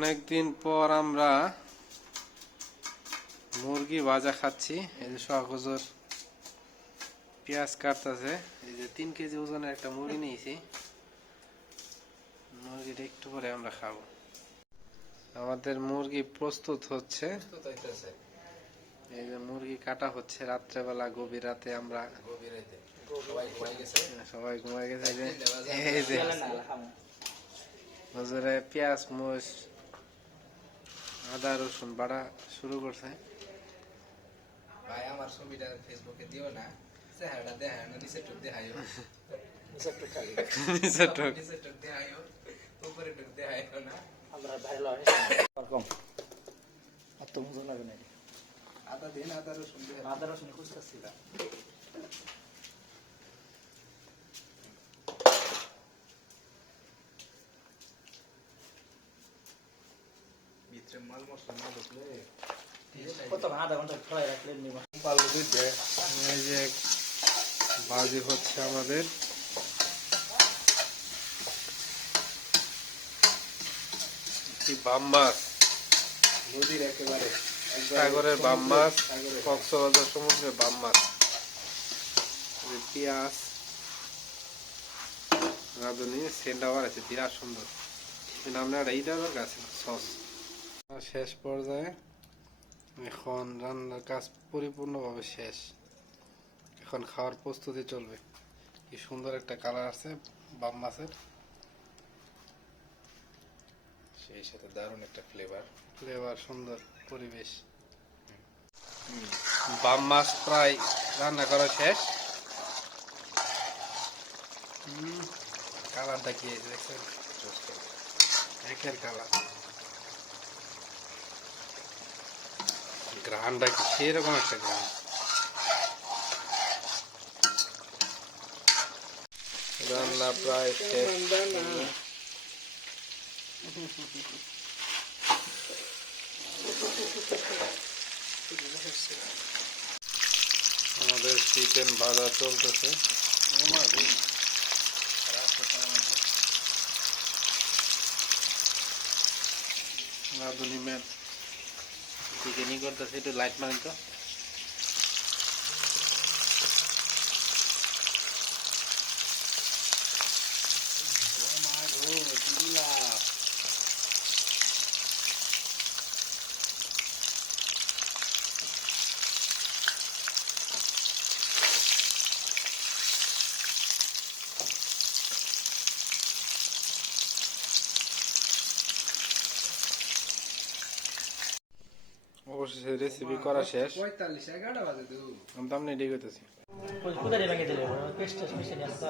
অনেকদিন পর আমরা মুরগি ভাজা খাচ্ছি। এই যে সোহাগ হুজুর পেঁয়াজ কাটতেছে। এই যে 3 কেজি ওজনের একটা মুরগি নিয়েছি। মুরগিটা একটু পরে আমরা খাবো। আমাদের মুরগি প্রস্তুত হচ্ছে। এই যে মুরগি কাটা হচ্ছে রাত্রেবেলা, গভীর রাতে। আমরা সবাই ঘুমাই গেছে। এই যে হুজুরে পেঁয়াজ মরিচ আদা রসুন বাটা শুরু করছে। ভাই আমার ছবিটা ফেসবুকে দিও না, চেহারাটা দেখায় না, নিচে টুক দেখাইও, নিচে টুক খালি নিচে টুক দেখাইও, উপরে টুক দেখাইও না। আমরা ভাইরাল হয় এরকম আর তো মজা লাগে না। আদা দিন, আদা রসুন খুঁজতেছিল। ভিতরে মাল মশলা না ঢুকলে কত আধা ঘন্টা ফ্রাই রাখলে নিবা পালু দিতে। এই যে ভাজি হচ্ছে আমাদের। বাম মাছ, নদীর একেবারে সাগরের বাম মাছ, কক্সবাজার সমুদ্রের বাম মাছ। পেঁয়াজ রাঁধুনি সেন্ট আবার আছে, বিরাট সুন্দর। আপনার এইটা দরকার আছে সস। শেষ পর্যায়ে এখন রান্নার কাজ পরিপূর্ণভাবে শেষ। এখন খাওয়ার প্রস্তুতি চলবে। কি সুন্দর একটা কালার আছে বাম মাছের, সেই সাথে দারুণ একটা ফ্লেভার সুন্দর পরিবেশ। বাম মাছ প্রায় রান্না করা শেষ। কালারটা কি দেখছেন? একের কালার, গ্রানটা কি সেরকম একটা গ্রান। রান্না প্রায় শেষ। আমাদের চিকেন ভাজা চলতেছে। রাঁধুনি ম্যান চিকেনই করতেছে, একটু লাইট মারেন তো। অবশেষে রেসিপি করা শেষ। 45-11 বাজে তো আমি তো আপনি রেডি করতেছি। কোথায় ভেঙে দিলে পেস্ট মিশে নিয়ে আসতো।